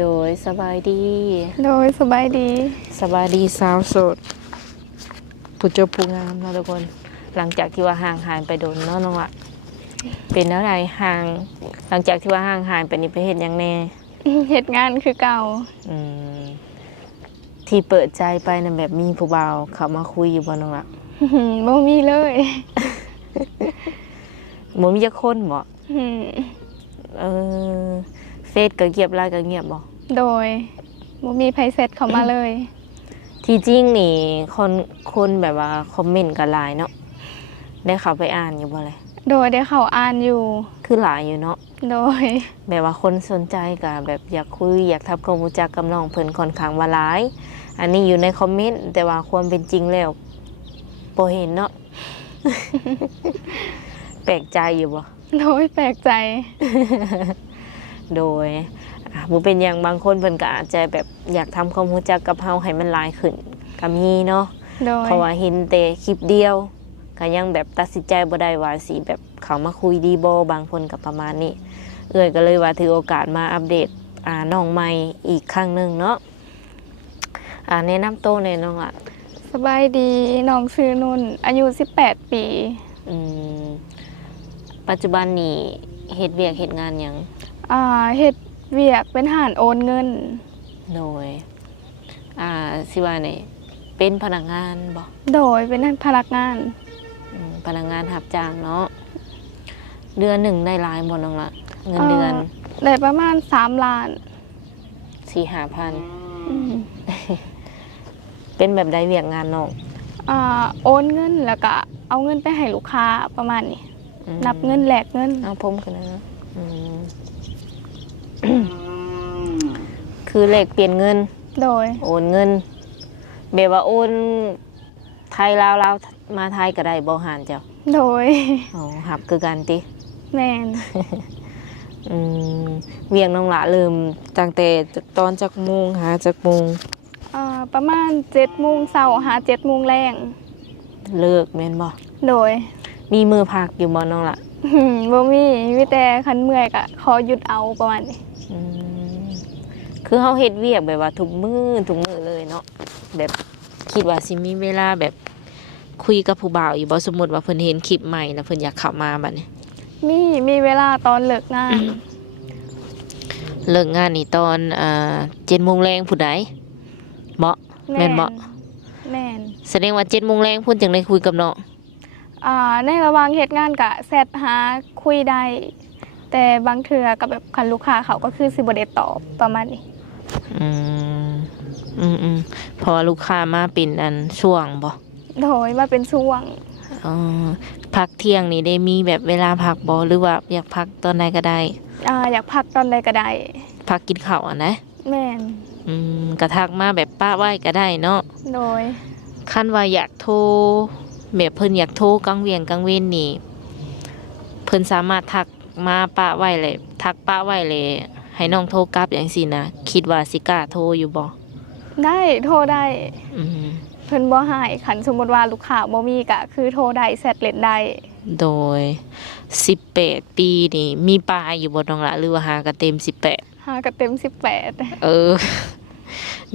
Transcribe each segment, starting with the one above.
โดยสบายดีโดยสบายดีสบายดีสาวโสดผู้เจบผู้งามเนาะทุกคนหลังจากที่ว่าห่างหายไปโดนเนาะน้องละเป็นอะไรห่างหลังจากที่ว่าห่างหายไปนี่ไปเห็นยังแน่ เหตุงานคือเก่า อืมที่เปิดใจไปนะแบบมีผู้บ่าวเขามาคุยอยู่บ่น้องละ บ่มีเลย บ่มีจักคนบ่ อืม เออเฟซก็เงียบไลน์ก็เงียบบ่ โดยบ่มีไผเสร็จเข้ามาเลย ที่จริงนี่คนแบบว่าคอมเมนต์ก็หลายเนาะได้เข้าไปอ่านอยู่บ่เลย โดยได้เข้าอ่านอยู่ คือหลายอยู่เนาะ โดย แบบว่าคนสนใจกับแบบอยากคุยอยากทำความรู้จักกับน้องเพิ่นค่อนข้างว่าหลาย อันนี้อยู่ในคอมเมนต์แต่ว่าความเป็นจริงแล้วบ่เห็นเนาะ แปลกใจอยู่บ่ โดยแปลกใจ โดยบ่เป็นอย่างบางคนเพิ่นก็อาจจะแบบอยากทำความรู้จักกับเฮาให้มันหลายขึ้นก็มีเนาะ โดย เพราะว่าเห็นแต่คลิปเดียวก็ยังแบบตัดสินใจบ่ได้ว่าสิแบบเขามาคุยดีบ่บางคนก็ประมาณนี้ เอื้อยก็เลยว่าถือโอกาสมาอัปเดตน้องใหม่อีกครั้งหนึงเนาะแนะนำตัวหน่อยน้องอ่ะ สบายดีน้องชื่อนุ่นอายุ18 ปี อืมปัจจุบันนี่เฮ็ดเวียกเฮ็ดงานหยัง เฮ็ดเวียกเป็นหารโอนเงิน โดยสิว่านี่เป็นพนักงานบ่ โดยเป็นพนักงาน พนักงานรับจ้างเนาะเดือนหนึ่งได้หลายบ่น้องละเงินเดือน ได้ประมาณ3 ล้าน 4-5,000 อืม เป็นแบบใดเวียกงานน้อง โอนเงินแล้วก็เอาเงินไปให้ลูกค้าประมาณนี้ นับเงินแลกเงิน เอาผมกันนะอืม คือเลขเปลี่ยนเงิน โดย โอนเงินแบบว่าโอนไทยลาวมาไทยก็ได้บ่หารเจ้า โดย อ๋อหับคือกันติ แมน อืมเวียงน้องหละเริ่มตั้งแต่ตอนจักโมงหาจักโมง ประมาณ7 โมงเช้าหา7 โมงแรง เลิกแม่นบ่ โดย มีมือพักอยู่บ่น้องหละ บ่มีแต่คันเมื่อยก็ขอหยุดเอาประมาณนี้ อืมคือเฮาเฮ็ดเวียกแบบว่าทุกมื้อเลยเนาะแบบคิดว่าสิมีเวลาแบบคุยกับผู้บ่าวอยู่บ่สมมุติว่าเพิ่นเห็นคลิปใหม่แล้วเพิ่นอยากเข้ามาบัดนี้ มีเวลาตอนเลิกงาน เลิกงานนี่ตอน7 โมงแรงผู้ใดเหมาะแม่นบ่ แม่น แสดงว่า7 โมงแรงพุ่นจังได้คุยกับน้อง ในระหว่างเฮ็ดงานก็แชทหาคุยได้ แต่บางเทื่อก็แบบคันลูกค้าเขาก็คือสิบ่ได้ตอบประมาณนี้ อืมเพราะว่าลูกค้ามาเป็นอันช่วงบ่ โดยว่าเป็นช่วง อ๋อพักเที่ยงนี่ได้มีแบบเวลาพักบ่หรือว่าอยากพักตอนใดก็ได้ อยากพักตอนใดก็ได้ พักกินข้าวอ่ะนะ แม่น กระทักมาแบบป้าไหว้ก็ได้เนาะ โดย คันว่าอยากโทรแบบเพิ่นอยากโทรกลางเวียนกลางเว้นนี่เพิ่นสามารถทักมาป้าไหว้เลยทักป้าไหว้เลยให้น้องโทรกลับอย่างซี่นะคิดว่าสิกล้าโทรอยู่บ่ ได้โทรได้ อืม เพิ่นบ่ให้คันสมมุติว่าลูกค้าบ่มีก็คือโทรได้แชทเล่นได้ โดย18 ปีนี่มีปลายอยู่บ่น้องละหรือว่าหาก็เต็ม18 หาก็เต็ม18 เออ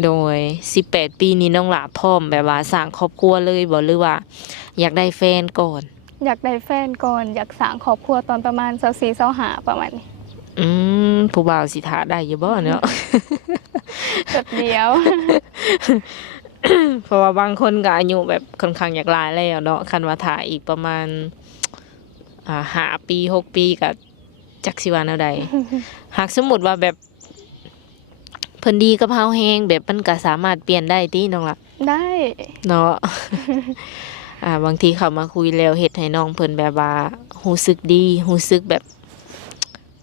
โดย18 ปีนี้น้องหลาพร้อมแบบว่าสร้างครอบครัวเลยบ่หรือว่า อยากได้แฟนก่อน อยากได้แฟนก่อนอยากสร้างครอบครัวตอนประมาณ24-25ประมาณนี้ ผู้บ่าวสิท่าได้อยู่บ่เนาะ จดเดียว เพราะว่าบางคนก็อายุแบบค่อนข้างอยากหลายแล้วเนาะคันว่าท่าอีกประมาณ5 ปี 6 ปีก็จักสิว่าแนวใด หากสมมุติว่าแบบเพิ่นดีกับเฮาแฮงแบบมันก็สามารถเปลี่ยนได้ติน้องล่ะ ได้ เนาะ บางทีเขามาคุยแล้วเฮ็ดให้น้องเพิ่นแบบว่ารู้สึกดีรู้สึกแบบ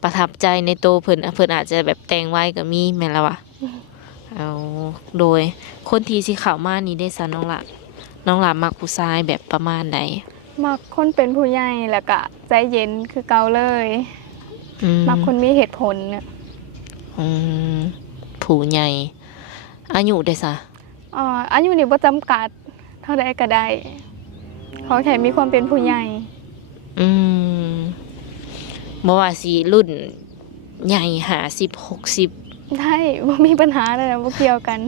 ประทับใจในตัวเพิ่นอาจจะแบบแต่งไว้ก็มีแม่นแล้ววะเอาโดยคนที่สิเข้ามานี่ได้ซะน้องล่ะมักผู้ชายแบบประมาณใด มักคนเป็นผู้ใหญ่แล้วก็ใจเย็นคือเก่าเลย มักคนมีเหตุผลเนี่ย ผู้ใหญ่อายุได้ซะ อายุนี่บ่จำกัดเท่าใดก็ได้ขอแค่มีความเป็นผู้ใหญ่ บ่ว่าสิรุ่นใหญ่50 60 ได้บ่มีปัญหาเลยนะบ่เกี่ยวกัน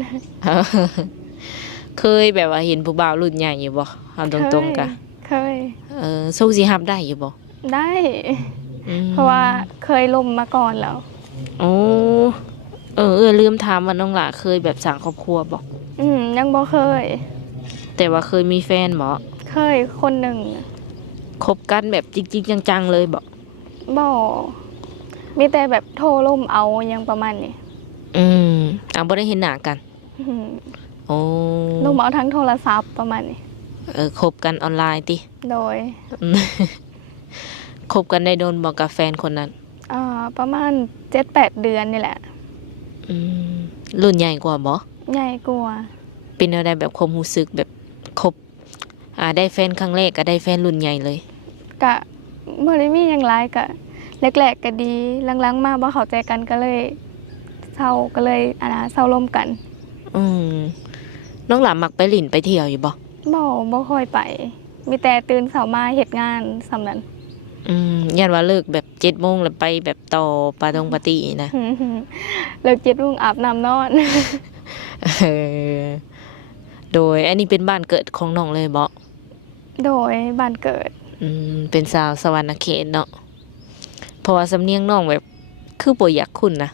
เคยแบบว่าเห็นผู้บ่าวรุ่นใหญ่อยู่บ่เอาตรงๆกะ เคย สู้สิรับได้อยู่บ่ ได้ อืม เพราะว่าเคยล่มมาก่อนแล้ว โอ้ลืมถามว่าน้องหล่าเคยแบบสร้างครอบครัวบ่ ยังบ่เคย แต่ว่าเคยมีแฟนบ่ เคยคนหนึ่ง คบกันแบบจริงๆจังๆเลยบ่ บ่มีแต่แบบโทรล่มเอายังประมาณนี้ บ่ได้เห็นหน้ากัน อืม โอ้ ล่มเอาทั้งโทรศัพท์ประมาณนี้ คบกันออนไลน์ติ โดย อืม คบกันได้โดนบ่กับแฟนคนนั้น ประมาณ 7-8 เดือนนี่แหละ อืมรุ่นใหญ่กว่าบ่ ใหญ่กว่า เป็นอะไรแบบความรู้สึกแบบคบได้แฟนครั้งแรกก็ได้แฟนรุ่นใหญ่เลย กะบ่ได้มีหยังหลายกะแรกๆก็ดีหลังๆมาบ่เข้าใจกันก็เลยเศร้าร่วมกัน อืมน้องหลานมักไปหลินไปเที่ยวอยู่บ่ บ่ค่อยไป มีแต่ตื่นเช้ามาเฮ็ดงานสำนั้น ยันว่าเลิกแบบ7 โมงแล้วไปแบบต่อปาตรงปาร์ตี้นะ เลิก7 โมงอาบน้ำนอน เออโดยอันนี้เป็นบ้านเกิดของน้องเลยบ่ โดยบ้านเกิด เป็นสาวสวรรณเขตเนาะเพราะว่าสำเนียงน้องแบบคือบ่อยากคุ้นนะ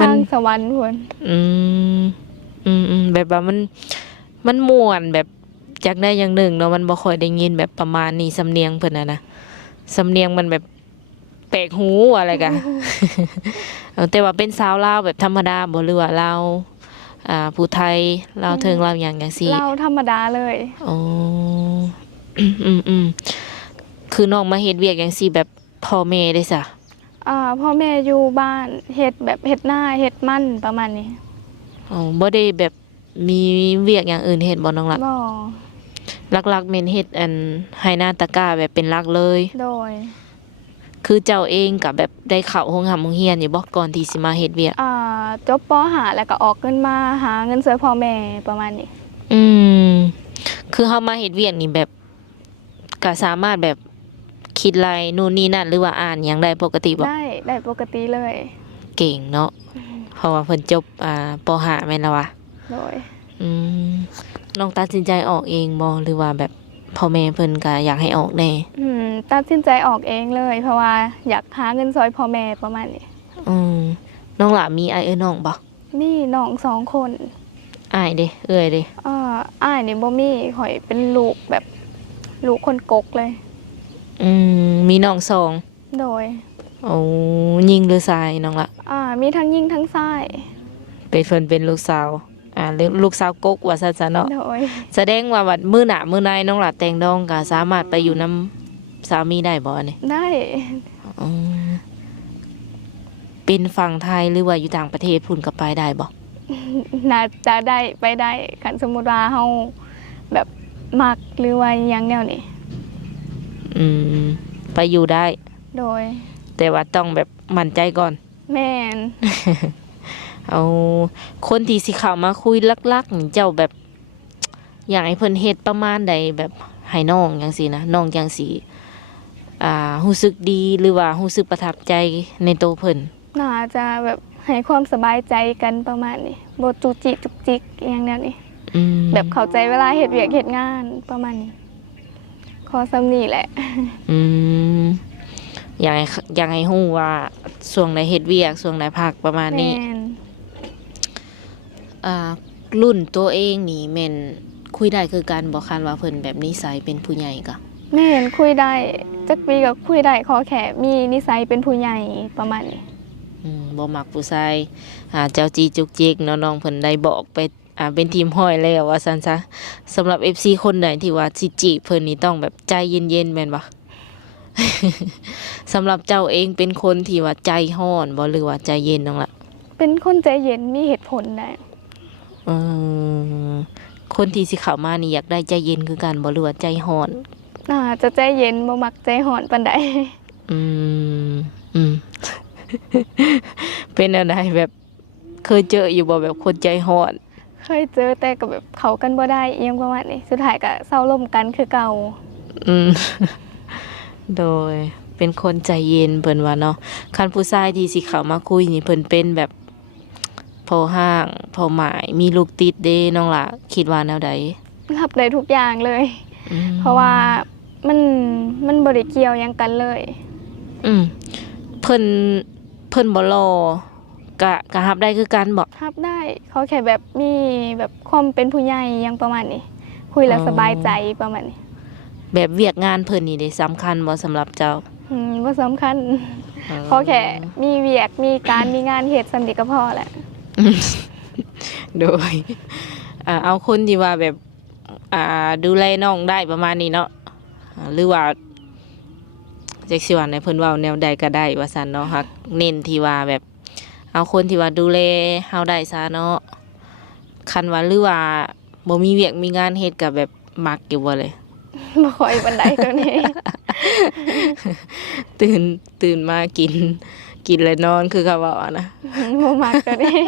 มัน ทางสวรรค์พุ่น แบบว่ามันม่วนแบบจากได้อย่างหนึ่งเนาะมันบ่ค่อยได้ยินแบบประมาณนี้สำเนียงเพิ่นนะสำเนียงมันแบบแปลกหูอะไรกัน แต่ว่าเป็นสาวลาวแบบธรรมดาบ่หรือว่าลาวผู้ไทยลาวเทิงลาวหยังจังซี่ เราธรรมดาเลย อ๋อ คือน้องมาเฮ็ดเวียกจังซี่แบบพ่อแม่ได้ซะ พ่อแม่อยู่บ้านเฮ็ดแบบเฮ็ดนาเฮ็ดมันประมาณนี้ อ๋อบ่ได้แบบมีเวียกอย่างอื่นเฮ็ดบ่น้องล่ะ บ่ หลักๆแม่นเฮ็ดอันไหนาตะกร้าแบบเป็นหลักเลย โดย คือเจ้าเองก็แบบได้เข้าโรงโรงเรียนอยู่บ่ก่อนที่สิมาเฮ็ดเวียก จบป .5 แล้วก็ออกเงินมาหาเงินช่วยพ่อแม่ประมาณนี้ คือเฮามาเฮ็ดเวียกนี่แบบก็สามารถแบบคิดไรนู่นนี่นั่นหรือว่าอ่านหยังได้ปกติบ่ ได้ปกติเลย เก่งเนาะเพราะว่าเพิ่นจบป .5 แม่นแล้ววะ โดย น้องตัดสินใจออกเองบ่หรือว่าแบบพ่อแม่เพิ่นก็อยากให้ออกแน่ ตัดสินใจออกเองเลย เพราะว่าอยากหาเงินซอยพ่อแม่ประมาณนี้ น้องหลามีอ้ายน้องบ่ มีน้อง2 คน อ้ายเด้เอ้ยเด้ อ้ายนี่บ่มีข่อยเป็นลูกแบบลูกคนกกเลย มีน้องสอง โดย โอ้ยิงหรือชายน้องละ มีทั้งยิงทั้งซ้าย เป็นเพิ่นเป็นลูกสาวลูกสาวกกว่าซั่นซะเนาะ โดย แสดงว่าบัดมื้อหน้ามื้อในน้องหลาแต่งดองก็สามารถไปอยู่นํสามีได้บ่นี่ ได้ อืมเป็นฝั่งไทยหรือว่าอยู่ต่างประเทศพุ่นก็ไปได้บ่ น่าจะได้ไปได้คันสมมุติว่าเฮาแบบมักหรือว่าอิหยังแนวนี้ ไปอยู่ได้ โดย แต่ว่าต้องแบบมั่นใจก่อน แม่น เอาคนที่สิเข้ามาคุยลักๆนี่เจ้าแบบ อยากให้เพิ่นเฮ็ดประมาณใดแบบให้น้องจังซี่นะน้องจังสิรู้สึกดีหรือว่ารู้สึกประทับใจในตัวเพิ่น น่าจะแบบให้ความสบายใจกันประมาณนี้บ่จุกจิกจุกจิกอหย่างแนวนี้ แบบเข้าใจเวลาเฮ็ดเวียกเฮ็ดงานประมาณนี้ขอซ้ำนี้แหละ อยากให้ฮู้ว่าช่วงใดเฮ็ดเวียกช่วงใดพักประมาณนี้ แม่น รุ่นตัวเองนี่แม่นคุยได้คือกันบ่คันว่าเพิ่นแบบนิสัยเป็นผู้ใหญ่ก็ แม่นคุยได้จักปีก็คุยได้ขอแค่มีนิสัยเป็นผู้ใหญ่ประมาณนี้ บ่มักผู้ชายเจ้าจีจุกจิกเนาะน้องเพิ่นได้บอกไปเป็นทีมห้อยแล้วว่าซั่นซะสำหรับ FC คนใดที่ว่าสิจีบเพิ่นนี่ต้องแบบใจเย็นๆแม่นบ่ สำหรับเจ้าเองเป็นคนที่ว่าใจร้อนบ่หรือว่าใจเย็นน้องล่ะ เป็นคนใจเย็นมีเหตุผลได้ คนที่สิเข้ามานี่อยากได้ใจเย็นคือกันบ่หรือว่าใจร้อน จะใจเย็นบ่มักใจร้อนปานใด เป็นอะไรแบบเคยเจออยู่บ่แบบคนใจร้อน เคยเจอแต่ก็แบบเข้ากันบ่ได้อิหยังประมาณนี้สุดท้ายก็เศร้าร่วมกันคือเก่า โดย เป็นคนใจเย็นเพิ่นว่าเนาะคันผู้ชายที่สิเข้ามาคุยนี่เพิ่นเป็นแบบพอห้างพอหมายมีลูกติดเด้น้องล่ะคิดว่าแนวใด รับได้ทุกอย่างเลย อืม เพราะว่ามันบ่ได้เกี่ยวหยังกันเลย อืมเพิ่นบ่รอกะรับได้คือกันบ่ รับได้เขาแค่แบบมีแบบความเป็นผู้ใหญ่หยังประมาณนี้ คุยแล้วสบายใจประมาณนี้ แบบเวียกงานเพิ่นนี่ได้สำคัญบ่สำหรับเจ้า บ่สำคัญเขาแค่มีเวียกมีการมีงานเฮ็ดสำนี้ก็พอแหละ โดยเอาคนที่ว่าแบบดูแลน้องได้ประมาณนี้เนาะหรือว่าจักสิว่าในเพิ่นเว้าแนวใดก็ได้ว่าซั่นเนาะฮักเน้นที่ว่าแบบ เอาคนที่ว่าดูแลเฮาได้ซะเนาะคันว่าหรือว่าบ่มีเวียกมีงานเฮ็ดก็แบบมักอยู่บ่เลย บ่ค่อยปานใดตัวนี้ ตื่นมากินแล้วนอนคือเขาเว้าอะนะ บ่มักตัวนี้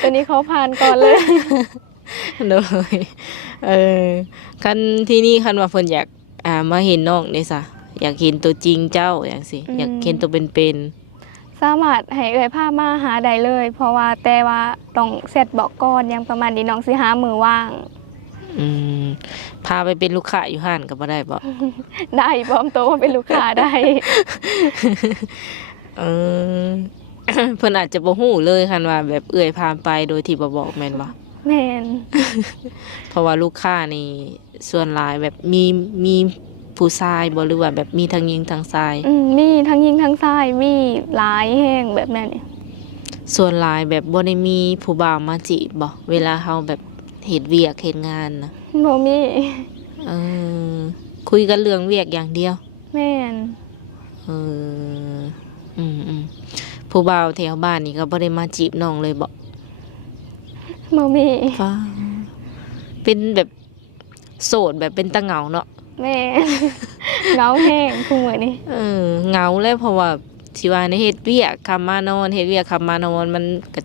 ตัวนี้เขาผ่านก่อนเลย โดยคันที่นี่คันว่าเพิ่นอยากมาเห็นน้องนี่ซะอยากเห็นตัวจริงเจ้าอย่างสิอยากเห็นตัวเป็น สามารถให้เอ่ยพามาหาได้เลย เพราะว่าแต่ว่าต้องเสร็จบอกก่อนหยังประมาณนี้น้องสิหามือว่าง ๆพาไปเป็นลูกค้าอยู่ห้านก็บ่ได้บ่ ได้พร้อมตัวว่าเป็นลูกค้าได้ เออ เพิ่นอาจจะบ่ฮู้เลยคันว่าแบบเอื้อยพาไปโดยที่บ่บอกแม่นบ่ แม่น เพราะว่าลูกค้านี่ส่วนหลายแบบมีผู้ชายบ่หรือว่าแบบมีทั้งหญิงทั้งชาย มีทั้งหญิงทั้งชายมีหลายแห้งแบบนั้นนี่ ส่วนหลายแบบบ่ได้มีผู้บ่าวมาจีบบ่เวลาเฮาแบบเฮ็ดเวียกเฮ็ดงานนะ บ่มี เออคุยกันเรื่องเวียกอย่างเดียว แม่น เออผู้บ่าวแถวบ้านนี่ก็บ่ได้มาจีบน้องเลยบ่ บ่มี ฟ้าเป็นแบบโสดแบบเป็นตาเหงาเนาะ แม่น เหงาแห้งคือมื้อนี้ เหงาเลยเพราะว่าสิว่าในเฮ็ดเวียกคำมานอนเฮ็ดเวียกคำมานอนมันก็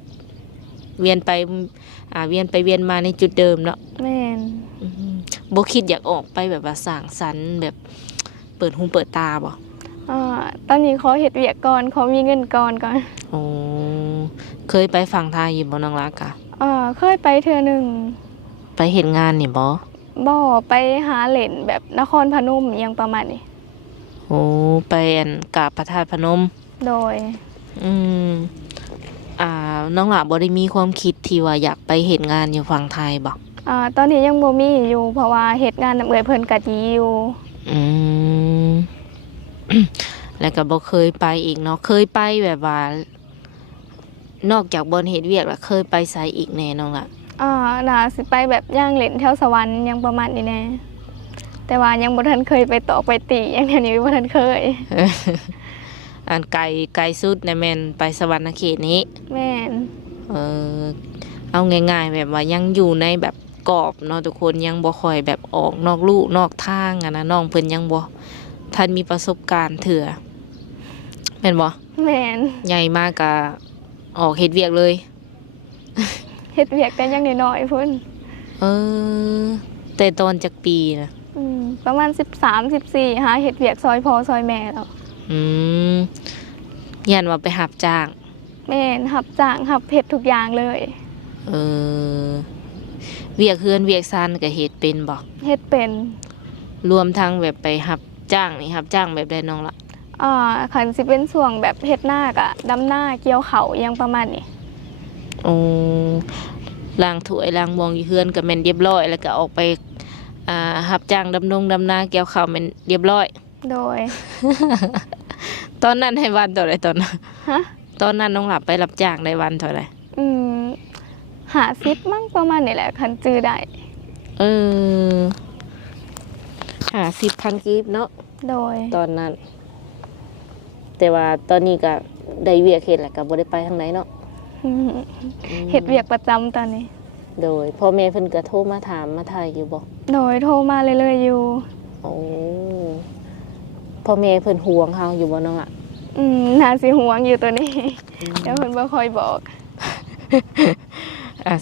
เวียนไปเวียนไปเวียนมาในจุดเดิมเนาะ แม่น บ่คิดอยากออกไปแบบว่าสร้างสรรค์แบบเปิดหูเปิดตาบ่ ตอนนี้ขอเฮ็ดเวียกก่อนขอมีเงินก่อน โอ้เคยไปฝั่งไทยอยู่บ่น้องรักอะ เคยไปเทื่อหนึง ไปเฮ็ดงานนี่บ่ บ่ไปหาเล่นแบบนครพนมอิหยังประมาณนี้ โอ้ไปกราบพระธาตุพนม โดย อืมน้องหล่ะบ่ได้มีความคิดที่ว่าอยากไปเฮ็ดงานอยู่ฝั่งไทยบ่ ตอนนี้ยังบ่มีอยู่เพราะว่าเฮ็ดงานนำเอื้อยเพิ่นก็ดีอยู่ อืม แล้วก็บ่เคยไปอีกเนาะเคยไปแบบว่า นอกจากบอนเฮ็ดเวียกแล้วเคยไปไสอีกแน่น้องล่ะ น่าสิไปแบบย่างเล่นแถวสวรรค์หยังประมาณนี้แน่แต่ว่ายังบ่ทันเคยไปตอกไปตีหยังแนวนี้บ่ทันเคย อันไกลสุดนะแม่นไปสวรรณเขตนี้ แม่น เออเอาง่ายๆแบบว่ายังอยู่ในแบบกรอบเนาะทุกคนยังบ่ค่อยแบบออกนอกลู่นอกทางอะนะน้องเพิ่นยังบ่ทันมีประสบการณ์เถื่อแม่นบ่ แม่น ใหญ่มากก็ออกเฮ็ดเวียกเลย เฮ็ดเวียกแต่ยังน้อยๆพุ่น เออแต่ตอนจักปีนะ ประมาณ13 14หาเฮ็ดเวียกซอยพ่อซอยแม่แล้ว อืมยันว่าไปหับจ้าง แม่นรับจ้างรับเฮ็ดทุกอย่างเลย เออเวียกเฮือนเวียกซานก็เฮ็ดเป็นบ่ เฮ็ดเป็น รวมทั้งแบบไปหับจ้างนี่หับจ้างแบบใดน้องละ คันสิเป็นช่วงแบบเฮ็ดนาก็ดำนาเกี่ยวข้าวอิหยังประมาณนี้ โอ้ล้างถ้วยล้างบวงอยู่เฮือนก็แม่นเรียบร้อยแล้วก็ออกไปหับจ้างดำนาเกี่ยวข้าวแม่นเรียบร้อย โดย ตอนนั้นให้วันเท่าไหร่ตอนนั้น ฮะ ตอนนั้นน้องหลับไปรับจ้างได้วันเท่าไหร่ 50มั้งประมาณนี้แหละคันจื้อได้ เออ50,000กีบเนาะ โดย ตอนนั้น แต่ว่าตอนนี้ก็ได้เวียกเฮ็ดแหละก็บ่ได้ไปทางไหนเนาะ เฮ็ดเวียกประจำตอนนี้ โดยพ่อแม่เพิ่นก็โทรมาถามมาถ่ายอยู่บ่ โดยโทรมาเรื่อยๆอยู่ โอ้พ่อแม่เพิ่นห่วงเฮาอยู่บ่น้องอ่ะ น่าสิห่วงอยู่ตัวนี้ เดี๋ยวเพิ่นบ่ค่อยบอก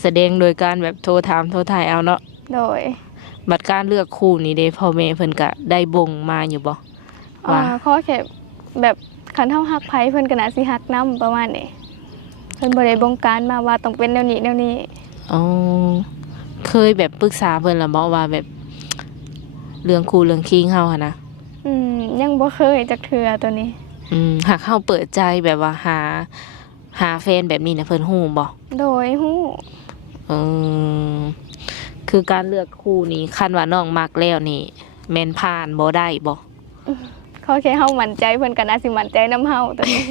แสดงโดยการแบบโทรถามโทรถ่ายเอาเนาะ โดย บัดการเลือกคู่นี่เด้พ่อแม่เพิ่นก็ได้บ่งมาอยู่บ่ว่า ขอแค่ แบบคันเฮาฮักไผเพิ่นก็น่าสิฮักนํประมาณนี้เพิ่นบ่ได้บงการมาว่าต้องเป็นแนวนี้แนวนี้ อ๋อเคยแบบปรึกษาเพิ่นแล้วบ่ว่าแบบเรื่องคู่เรื่องคิงเฮาหั่นนะ ยังบ่เคยจักเทื่อตัวนี้ หากเฮาเปิดใจแบบว่าหาแฟนแบบนี้นะเพิ่นฮู้บ่ โดยฮู้ เออคือการเลือกคู่นี้คันว่าน้องมักแล้วนี่แม่นผ่านบ่ได้บ่ เขาแค่เฮามั่นใจเพิ่นก็น่าสิมั่นใจนํเฮาตัวนี้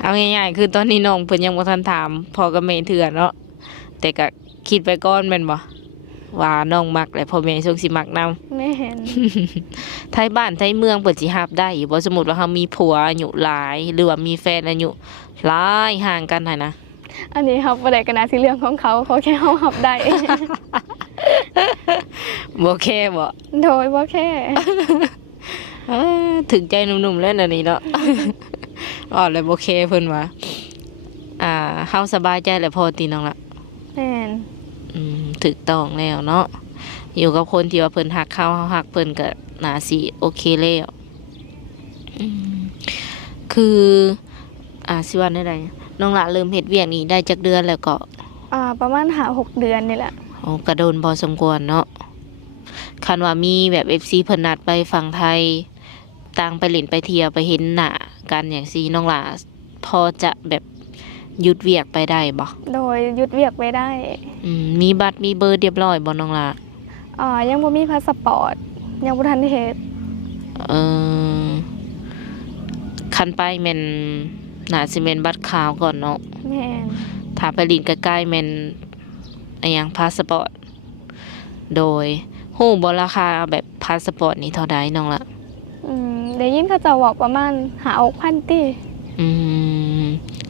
เอาง่ายๆคือตอนนี้น้องเพิ่นยังบ่ทันถามพ่อกับแม่เทื่อเนาะแต่ก็คิดไปก่อนแม่นบ่ว่าน้องมักและพ่อแม่ทรงสิมักนำ แม่น ไทยบ้านไทยเมืองเปิดสิรับได้อยู่บ่สมมุติว่าเฮามีผัวอายุหลาย หรือว่ามีแฟนอายุหลายห่างกันหั่นนะ อันนี้รับบ่ได้ก็น่าสิเรื่องของเขาเขาแค่เฮารับได้ บ่แค่บ่ โดยบ่แค่ ถึงใจหนุ่มๆแล้วอันนี้เนาะ อ๋อแล้วบ่แค่เพิ่นว่าเฮาสบายใจแล้วพอติน้องละ แม่น ถูกต้องแล้วเนาะอยู่กับคนที่ว่าเพิ่นฮักเขาเฮาฮักเพิ่นก็น่าสิโอเคแล้วอืมคือสิว่าได้ไดน้องละเริ่มเฮ็ดเวียกนี้ได้จักเดือนแล้วก็ ประมาณ5-6 เดือนนี่แหละ อ๋อกระโดนพอสมควรเนาะคันว่ามีแบบ FC เพิ่นนัดไปฝั่งไทยต่างไปเล่นไปเที่ยวไปเห็นหน้ากันอย่างซี่น้องละพอจะแบบหยุดเวียกไปได้บ่ โดยหยุดเวียกไว้ได้ มีบัตรมีเบอร์เรียบร้อยบ่น้องละ ยังบ่มีพาสปอร์ตยังบ่ทันได้เฮ็ด เออคันไปแม่นน่าสิแม่นบัตรขาวก่อนเนาะ แม่น ถ้าไปลินใกล้ๆแม่นอะหยังพาสปอร์ตโดยฮู้บ่ราคาแบบพาสปอร์ตนี่เท่าใดน้องละ ได้ยินเขาเจะบอกประมาณ5-6,000ติ อืม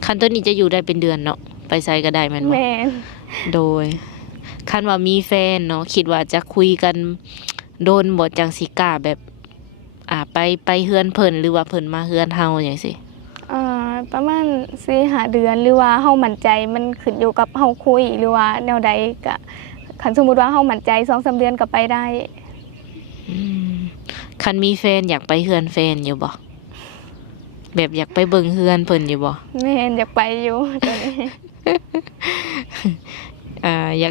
คันตัวนี้จะอยู่ได้เป็นเดือนเนาะไปไสก็ได้แม่นบ่ แม่น โดยคันว่ามีแฟนเนาะคิดว่าจะคุยกันโดนบ่จังสิกล้าแบบไปเฮือนเพิ่นหรือว่าเพิ่นมาเฮือนเฮาจังซี่ ประมาณ4-5 เดือนหรือว่าเฮามั่นใจมันขึ้นอยู่กับเฮาคุยหรือว่าแนวใดก็คันสมมุติว่าเฮามั่นใจ 2-3 เดือนก็ไปได้ คันมีแฟนอยากไปเฮือนแฟนอยู่บ่แบบอยากไปเบิ่งเฮือนเพิ่นอยู่บ่ แม่นอยากไปอยู่ตัวนี้ อย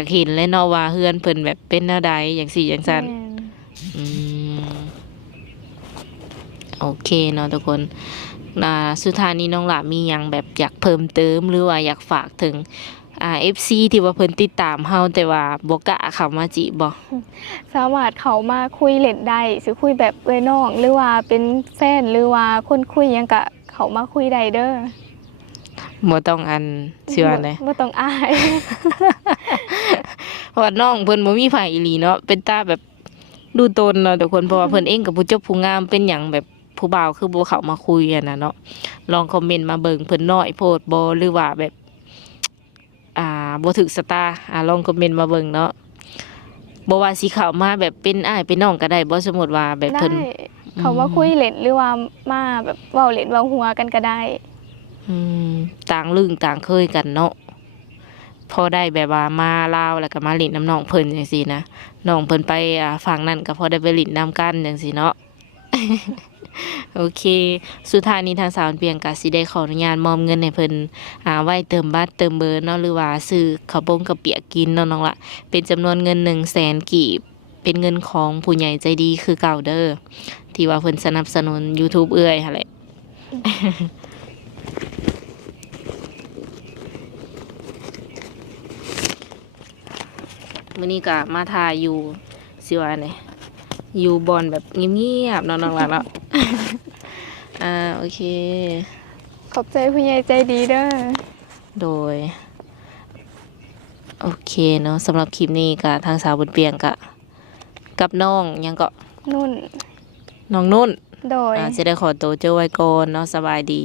ากเห็นเลยเนาะว่าเฮือนเพิ่นแบบเป็นแนวใดจังซี่จังซั่น แม่น อืมโอเคเนาะทุกคนสุดท้ายนี้น้องหลามีหยังแบบอยากเพิ่มเติมหรือว่าอยากฝากถึงFC ที่ว่าเพิ่นติดตามเฮาแต่ว่าบ่กล้าเข้ามาจิบ่ สามารถเข้ามาคุยเล่นได้สิคุยแบบเอ้ยน้องหรือว่าเป็นแฟนหรือว่าคนคุยหยังก็เข้ามาคุยได้เด้อ บ่ต้องสิว่าได บ่ต้องอาย เพราะว่าน้องเพิ่นบ่มีไผอีหลีเนาะเป็นตาแบบดูตนเนาะทุกคนเพราะว่าเพิ่นเองก็ผู้จบผู้งามเป็นหยังแบบผู้บ่าวคือบ่เข้ามาคุยอะนะเนาะลองคอมเมนต์มาเบิ่งเพิ่นน้อยโพดบ่หรือว่าแบบบ่ถึกสตาร์ลองคอมเมนต์มาเบิ่งเนาะบ่ว่าสิเข้ามาแบบเป็นอ้ายเป็นน้องก็ได้บ่สมมุติว่าแบบ ได้ เพิ่น เขามาคุยเล่นหรือว่ามาแบบเว้าเล่นเว้าหัวกันก็ได้ ต่างลึงต่างเคยกันเนาะพอได้แบบว่ามาลาวแล้วก็มาเล่นน้ำน้องเพิ่นจังซี่นะน้องเพิ่นไปฝั่งนั้นก็พอได้ไปเล่นน้ำกันจังซี่เนาะ โอเค สุดท้ายนี้ทางสาวเปียงก็สิได้ขออนุญาตมอบเงินให้เพิ่นไว้เติมบัตรเติมเบอร์เนาะหรือว่าซื้อข้าวบงข้าวเปียกกินเนาะน้องละเป็นจำนวนเงิน 100,000 กีบเป็นเงินของผู้ใหญ่ใจดีคือเก่าเด้อที่ว่าเพิ่นสนับสนุน YouTube เอื้อยหั่นแหละ มื้อนี้ก็มาถ่ายอยู่สิว่าไดอยู่บอนแบบเงียบๆเนาะน้องหลานเนาะ โอเค ขอบใจผู้ใหญ่ใจดีเด้อ โดย โอเคเนาะสำหรับคลิปนี้ก็ทางสาวบนเปียงก็กับน้องยังก็ นุ่น น้องนุ่น โดย จะได้ขอตัวเจ้าไว้ก่อนเนาะสบายดี